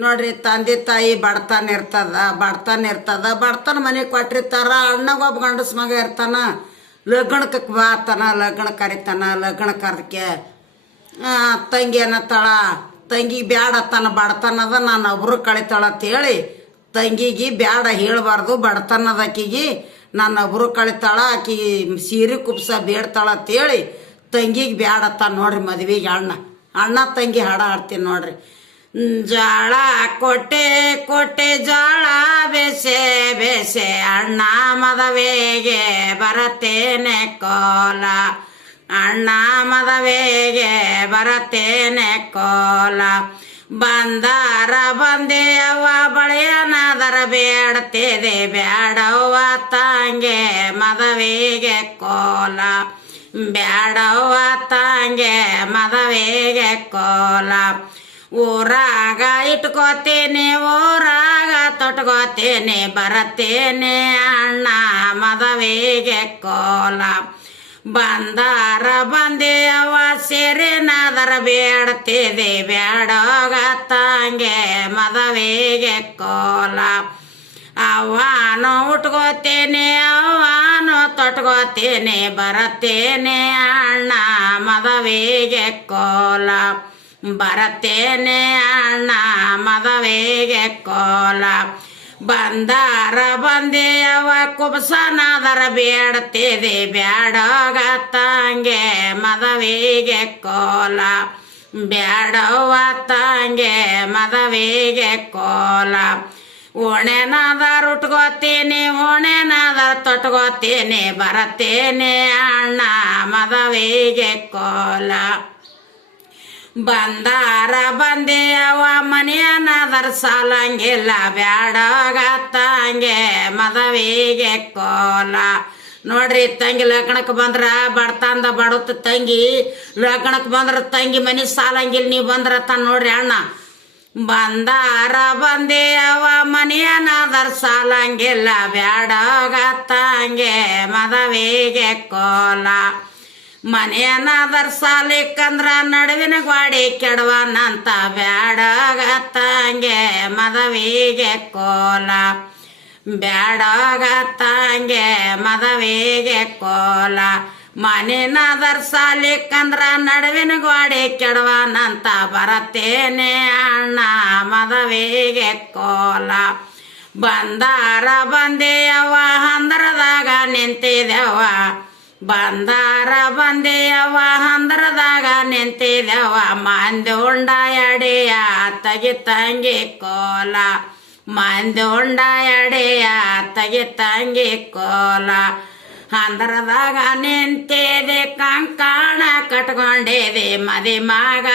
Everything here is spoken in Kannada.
ನೋಡ್ರಿ ತಂದೆ ತಾಯಿ ಬಡತನ ಇರ್ತದ ಬಡತನ ಮನೆಗೆ ಕೊಟ್ಟಿರ್ತಾರ. ಅಣ್ಣಗ ಒಬ್ಬ ಗಂಡಸ್ ಮಗ ಇರ್ತಾನ, ಲಗ್ನಕ್ಕೆ ಬಾತಾನ, ಲಗ್ನ ಕರಿತಾನ. ಲಗ್ನ ಕರ್ದಕ್ಕೆ ತಂಗಿ ಏನತ್ತಾಳ, ತಂಗಿಗೆ ಬ್ಯಾಡ ಅತ್ತಾನ, ಬಡತನದ ನಾನು ಒಬ್ರು ಕಳಿತಾಳ ಅಂತೇಳಿ ತಂಗಿಗೆ ಬ್ಯಾಡ ಹೇಳಬಾರ್ದು, ಬಡತನದಕ್ಕಿಗೆ ನನ್ನ ಒಬ್ರು ಕಳಿತಾಳ, ಆಕಿ ಸೀರೆ ಕುಪ್ಸ ಬೇಡ್ತಾಳ ಅಂತೇಳಿ ತಂಗಿಗೆ ಬ್ಯಾಡ ಅತ್ತಾನ. ನೋಡ್ರಿ ಮದ್ವೆಗೆ ಅಣ್ಣ ತಂಗಿ ಹಾಡ ಹಾಡ್ತೀನಿ ನೋಡ್ರಿ. ಜಾಳ ಕೊಟ್ಟೆ ಕೊಟ್ಟೆ ಜಾಳ ಬೇಸೆ ಬೇಸೆ ಅಣ್ಣ ಮದವೆಗೆ ಬರತೇನೆ ಕೋಲ, ಅಣ್ಣ ಮದವೆಗೆ ಬರತೇನೆ ಕೋಲ. ಬಂದಾರ ಬಂದೆ ಅವ್ವ ಬಳೆಯನಾದರ ಬೇಡ್ತಿದೆ, ಬ್ಯಾಡವ್ವ ತಂಗೆ ಮದವೆಗೆ ಕೋಲ, ಬ್ಯಾಡವ್ವ ತಂಗೆ ಮದವೆಗೆ ಕೋಲ. ಊರಾಗ ಇಟ್ಕೋತೀನಿ ಊರಾಗ ತೊಟ್ಕೋತೀನಿ, ಬರತ್ತೇನೆ ಅಣ್ಣ ಮದವೆಗೆ ಕೋಲ. ಬಂದಾರ ಬಂದೆ ಅವ್ವ ಸೇರಿನಾದರ ಬೇಡ್ತಿದೆ, ಬ್ಯಾಡೋಗ ತಂಗೆ ಮದವೆಗೆ ಕೋಲ. ಅವ್ವಾನು ಉಟ್ಕೋತೀನಿ ಅವ್ವಾನು ತೊಟ್ಕೋತೀನಿ, ಬರತ್ತೇನೆ ಅಣ್ಣ ಮದವೆಗೆ ಕೋಲ, ಬರತ್ತೇನೆ ಅಣ್ಣ ಮದವೆಗೆ ಕೋಲ. ಬಂದಾರ ಬಂದೆ ಅವ್ವ ಕುಬಸನಾದರ ಬೇಡ್ತಿದೆ, ಬ್ಯಾಡೋಗ ತಂಗೆ ಮದವೆಗೆ ಕೋಲ, ಬ್ಯಾಡವ್ವ ತಂಗೆ ಮದವೆಗೆ ಕೋಲ. ಓಣೆನಾದರ ಉಟ್ಕೋತೀನಿ ಓಣೆನಾದರ ತೊಟ್ಕೋತೀನಿ, ಬರತ್ತೇನೆ ಅಣ್ಣ ಮದವೆಗೆ ಕೋಲ. ಬಂದಾರ ಬಂದೆ ಅವ್ವ ಮನೆಯನಾದರ ಸಾಲಂಗಿಲ್ಲ, ಬ್ಯಾಡೋಗ ತಂಗೆ ಮದವೆಗೆ ಕೋಲ. ನೋಡ್ರಿ ತಂಗಿ ಲಗ್ನಕ್ಕೆ ಬಂದ್ರ ಬಡತಂದ ಬಡುತ್ತ ತಂಗಿ ಲಗ್ನಕ್ಕೆ ಬಂದ್ರ ತಂಗಿ ಮನೆ ಸಾಲಂಗಿಲ್ಲ, ನೀವು ಬಂದ್ರ ತಾನ ನೋಡ್ರಿ ಅಣ್ಣ. ಬಂದಾರ ಬಂದೆ ಅವ್ವ ಮನೆಯನಾದರ ಸಾಲಂಗಿಲ್ಲ, ಬ್ಯಾಡೋಗ ತಂಗೆ ಮದವೆಗೆ ಕೋಲ. ಮನೆಯನಾದರ ಸಾಲಿಕ್ಕಂದ್ರ ನಡುವಿನ ಗಾಡಿ ಕೆಡವನಂತ, ಬ್ಯಾಡೋಗ ತಂಗೆ ಮದವೆಗೆ ಕೋಲ, ಬ್ಯಾಡೋಗ ತಂಗೆ ಮದವೆಗೆ ಕೋಲ. ಮನೆಯನಾದರ ಸಾಲಿಕ್ಕಂದ್ರ ನಡುವಿನ ಗಾಡಿ ಕೆಡವನಂತ, ಬರತ್ತೇನೆ ಅಣ್ಣ ಮದವೆಗೆ ಕೋಲ. ಬಂದಾರ ಬಂದೆ ಅವ್ವ ಹಂದರದಾಗ ನಿಂತಿದೆವ್ವ, ಬಂದಾರ ಬಂದೆ ಅವ್ವ ಹಂದರದಾಗ ನಿಂತಿದೆವ್ವ. ಮಂದಿ ಉಂಡ ಎಡೆಯ ತಗಿ ತಂಗಿ ಕೋಲ, ಮಂದಿ ಉಂಡ ಎಡೆಯ ತಗಿ ತಂಗಿ ಕೋಲ. ಹಂದರದಾಗ ನಿಂತಿದೆ ಕಂಕಣ ಕಟ್ಕೊಂಡಿದೆ, ಮದಿ ಮಗ